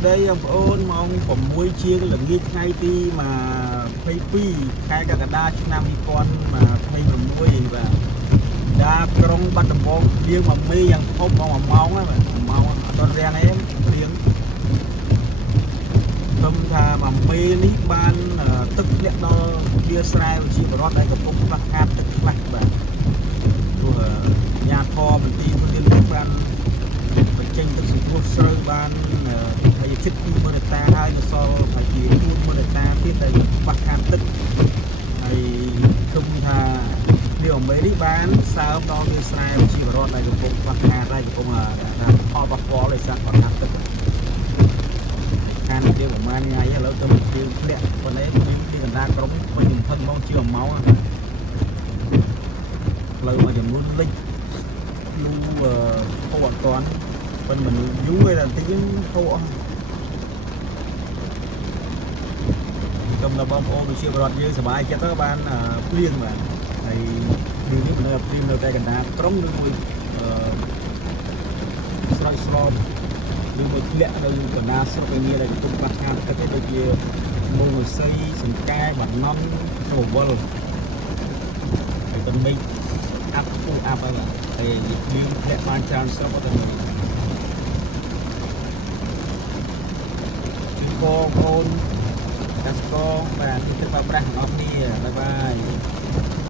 ស្ដីបងប្អូនម៉ោង6ជាងល្ងាចថ្ងៃទី22ខែកក្កដាឆ្នាំ2026បាទដាក្រុងបាត់ដំបងព្រៀងមកមេយ៉ាងធំមក1ម៉ោងហើយបាទ1ម៉ោងអត់ដល់រាំងទេព្រៀងខ្ញុំថាមកមេនេះបានទឹកធ្លាក់ដល់វាស្រែវិជាបរដ្ឋដែលកំពុងខ្វះខាតទឹកខ្លះបាទព្រោះញាធរបន្ទីពលរាជបានបញ្ចេញទឹកសង្គ្រោះស្រូវបានហើយជិត20000ហិកតាហើយនៅសល់តែជា40000ហិកតាទៀតដែលខ្វះខាតទឹកហើយខ្ញុំថានេះអមេនេះបានសើមដល់វាស្រែវិជាបរដ្ឋដែលកំពុងខ្វះខាតហើយកំពុងថាផលប៉ះពាល់ដោយសារខ្វះខាតទឹកខានជាប្រហែលថ្ងៃឥឡូវទៅជាធ្លាក់ប៉ុន្តែពីកណ្ដាលក្រុងខ្ញុំផឹកមកជា1ម៉ោងផ្លូវមួយចំនួនលិចលូហូរអត់ទាន់ប៉ុន្តែមនុស្សយូរតែបន្តិចហូរអស់ខ្ញុំដល់បងប្អូនវិជាបរដ្ឋយើងសប្បាយចិត្តទៅបានព្រៀងបាទហើយនេះមិននៅព្រៀងនៅតែកណ្ដាលក្រុងឬមួយស្រោចស្រពឬមួយធ្លាក់នៅកណ្ដាលស្រុកឯនេះដែលកំពុងខ្វះខាតទឹកដូចជាមងសីសង្កែបាត់ណន់សវលហើយទៅមេឃអាប់ពុះអាប់ហើយបាទហើយព្រៀងធ្លាក់បានច្រើនស្រុកទៅមើលបងប្អូនកសិករបាទទីទឹកប្រើប្រាស់ទាំងអស់គ្នាបាយបាយ